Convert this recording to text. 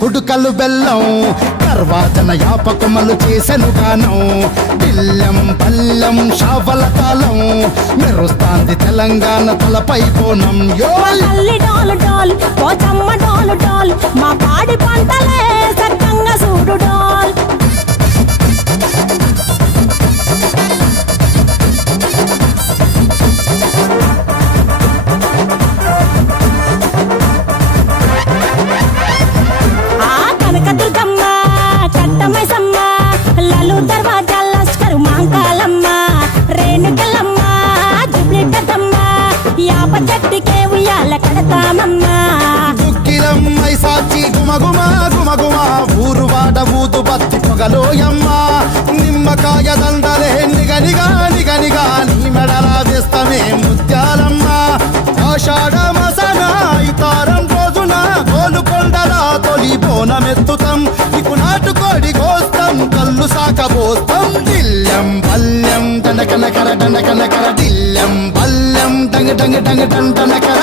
కుడుకలు బెల్లం తర్వాతన యాపకమలు చేసెను గానం బిల్లం పల్లెం షావల తాళం మెరుస్తాంది తెలంగాణ తలపై బోనం యో తల్లి డోలు డోల్ పోచమ్మ డోలు డోల్ మా పాడి పంటలే సక్కంగా చూడు డోల్ కనకదుర్గమ్మ కట్టమైసమ్మ లలు దర్వాజా లస్కరు మాంకాలమ్మ రేణుకలమ్మ జుబ్లిటమ్మ యాప చెట్టుకే ఉయ్యాల కడతామమ్మ దుక్కిలమ్మై సాచి గుమగుమ గుమగుమ ఊరు వాడ ఊదు బత్తి పొగలోయమ్మ నిమ్మకాయ దండలే నిగనిగా నిగనిగా నీ మెడలా వేస్తమే ముత్యాలమ్మ ఆషాఢ మసన ఇతారం రోజున గోలుకొండల తొలి బోనమెత్తుతాం నీకు నాటుకోడి కోస్తాం కళ్ళు సాకబోస్తాం దిల్లం పల్లెం దండకనకర దండకనకర దిల్లం పల్లెం డంగ డంగ డంగ డండనకర